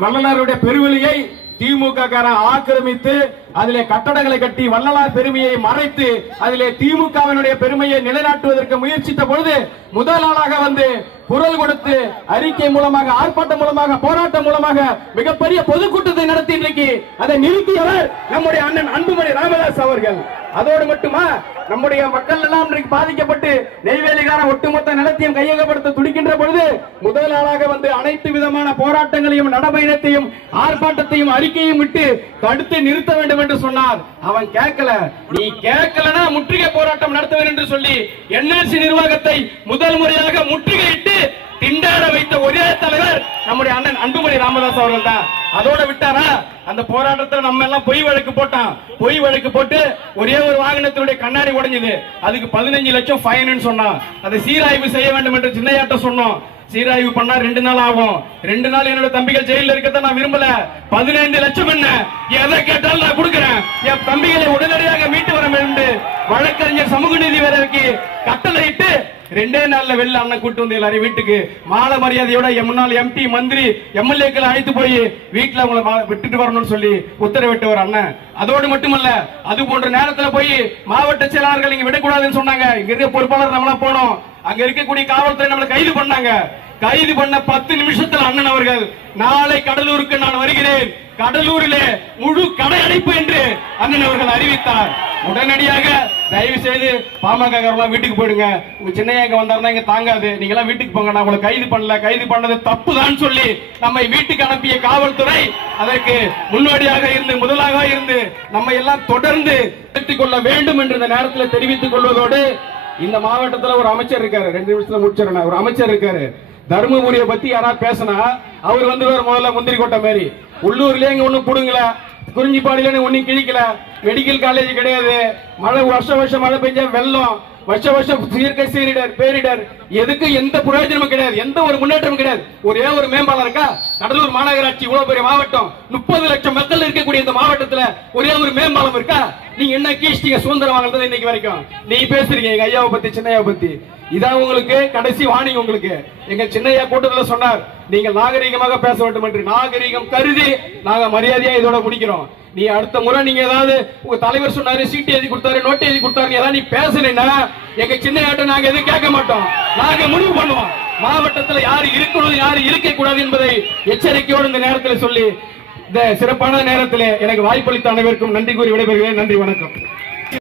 வள்ளலாருடைய பெருவெளியை திமுக காரன் ஆக்கிரமித்து அதிலே கட்டடங்களை கட்டி வள்ளலார் பெருமையை மறைத்து அதிலே திமுகவினுடைய பெருமையை நிலைநாட்டுவதற்கு முயற்சித்த பொழுது முதல் ஆளாக வந்து குரல் கொடுத்து அறிக்கை மூலமாக ஆர்ப்பாட்டம் மூலமாக போராட்டம் மூலமாக மிகப்பெரிய பொதுக்கூட்டத்தை நடத்தி இன்றைக்கு அதை நிறுத்தியவர் நம்முடைய அண்ணன் அன்புமணி ராமதாஸ் அவர்கள். அதோடு மட்டுமா நம்முடைய மக்கள் எல்லாம் இன்றைக்கு பாதிக்கப்பட்டு நெய்வேலிகார ஒட்டுமொத்த நிலத்தையும் கையகப்படுத்த துடிக்கின்ற பொழுது முதல் ஆளாக வந்து அனைத்து விதமான போராட்டங்களையும் நடபயணத்தையும் ஆர்ப்பாட்டத்தையும் அறிக்கையும் விட்டு தடுத்து நிறுத்த வேண்டும் என்று சொன்னார். அவன் கேட்கல. நீ கேட்கலனா முற்றுகை போராட்டம் நடத்துவேன் என்று சொல்லி என்ஆர்சி நிர்வாகத்தை முதல் முறையாக முற்றுகையிட்டு திண்டாட வைத்த ஒரே தலைவர் நம்முடைய அண்ணன் அன்புமணி ராமதாஸ் அவர்கள் தான். அதோட விட்டாரா? அந்த போராட்டத்தில் நம்ம எல்லாம் பொய் வழக்கு போட்டான். பொய் வழக்கு போட்டு ஒரே ஒரு வாகனத்தினுடைய கண்ணாடி உடைஞ்சது. அதுக்கு பதினஞ்சு லட்சம் ஃபைன் சொன்னான். அதை சீராய்வு செய்ய வேண்டும் என்று சின்னையாட்ட சொன்னோம். சீராய்வு பண்ணா ரெண்டு நாள் ஆகும். ரெண்டு நாள் என்னோட தம்பிகள் ஜெயில இருக்கத நான் விரும்பல. பதினைந்து லட்சம் என்ன? எதை கேட்டாலும் நான் கொடுக்கிறேன். என் தம்பிகளை உடனடியாக மீட்டு வர வேண்டும். வழக்கறிஞர் சமூக நீதி வேலைக்கு கட்ட ரெண்டே நாள்ல வெளில அண்ணன் கூட்டு வந்து எல்லாரையும் வீட்டுக்கு. மாலை மரியாதையோட எம் முன்னாள் எம்பி மந்திரி எம்எல்ஏக்கள் அழைத்து போய் வீட்டுல அவங்கள மா- விட்டுட்டு வரணும்னு சொல்லி உத்தரவிட்டு ஒரு அண்ணன். அதோடு மட்டுமல்ல அது போன்ற நேரத்துல போய் மாவட்ட செயலாளர்கள் இங்க விடக்கூடாதுன்னு சொன்னாங்க. இங்க இருக்க பொறுப்பாளர் நம்மளா போனோம். அங்க இருக்கக்கூடிய காவல்துறை நம்மளை கைது பண்ணாங்க. கைது பண்ண பத்து நிமிஷத்துல அண்ணன் அவர்கள் நாளை கடலூருக்கு நான் வருகிறேன். கடலூரிலே முழு கடை அடைப்பு என்று அண்ணன் அவர்கள் அறிவித்தார். உடனடியாக தயவு செய்து பாமக வீட்டுக்கு போயிடுங்க. உங்க சின்னையா வந்தாருன்னா இங்க தாங்காது. நீங்க எல்லாம் வீட்டுக்கு போங்க. நான் உங்களை கைது பண்ணல. கைது பண்ணது தப்பு தான் சொல்லி நம்மை வீட்டுக்கு அனுப்பிய காவல்துறை அதற்கு முன்னோடியாக இருந்து முதலாக இருந்து நம்ம எல்லாம் தொடர்ந்து எடுத்துக் கொள்ள வேண்டும் என்று இந்த நேரத்தில் தெரிவித்துக் கொள்வதோடு இந்த மாவட்டத்தில் ஒரு அமைச்சர் இருக்காரு. ரெண்டு நிமிஷத்துல முடிச்சிடறேன். ஒரு அமைச்சர் இருக்காரு. தருமபுரியை பத்தி யாராவது பேசினா அவர் வந்து முதல்ல முந்திரி கொட்டை மாதிரி. உள்ளூர்லயே இங்க ஒண்ணு புடுங்களேன் குறிஞ்சிப்பாடியில ஒன்றும் கிழிக்கல. மெடிக்கல் காலேஜ் கிடையாது. மழை வருஷம் வருஷம் மழை பெஞ்சா வெள்ளம். வருஷ வருஷம் இயற்கை சீரிடர் பேரிடர். எதுக்கு எந்த பிரயோஜனமும் கிடையாது. எந்த ஒரு முன்னேற்றமும் கிடையாது. ஒரே ஒரு மேம்பாலம் இருக்கா? கடலூர் மாநகராட்சி இவ்வளவு பெரிய மாவட்டம். முப்பது லட்சம் மக்கள் இருக்கக்கூடிய இந்த மாவட்டத்துல ஒரே ஒரு மேம்பாலம் இருக்கா? நீங்க என்ன கீழ்ச்சிங்க சுதந்திரம் வாங்குறது இன்னைக்கு வரைக்கும்? நீ பேசுறீங்க எங்க ஐயாவை பத்தி சின்னையாவை பத்தி. இதான் உங்களுக்கு கடைசி வாணி உங்களுக்கு. எங்க சின்னையா கூட்டத்தில் சொன்னார் நீங்கள் நாகரீகமாக பேச வேண்டும் என்று நாகரீகம் கருதி நாங்க மரியாதையா இதோட முடிக்கிறோம். நீ அடுத்த முறை நீங்க ஏதாவது உங்க தலைவர் சொன்னாரு சீட்டு எழுதி கொடுத்தாரு நோட்டு எழுதி கொடுத்தாரு ஏதாவது நீ பேசுறீங்கன்னா எங்க சின்னையாட்ட நாங்க எதுவும் கேட்க மாட்டோம். நாங்க முடிவு பண்ணுவோம். மாவட்டத்துல யாரு இருக்கணும் யாரு இருக்க கூடாது என்பதை எச்சரிக்கையோடு இந்த நேரத்தில் சொல்லி இந்த சிறப்பான நேரத்தில் எனக்கு வாய்ப்பளித்த அனைவருக்கும் நன்றி கூறி விடைபெறுகிறேன். நன்றி வணக்கம்.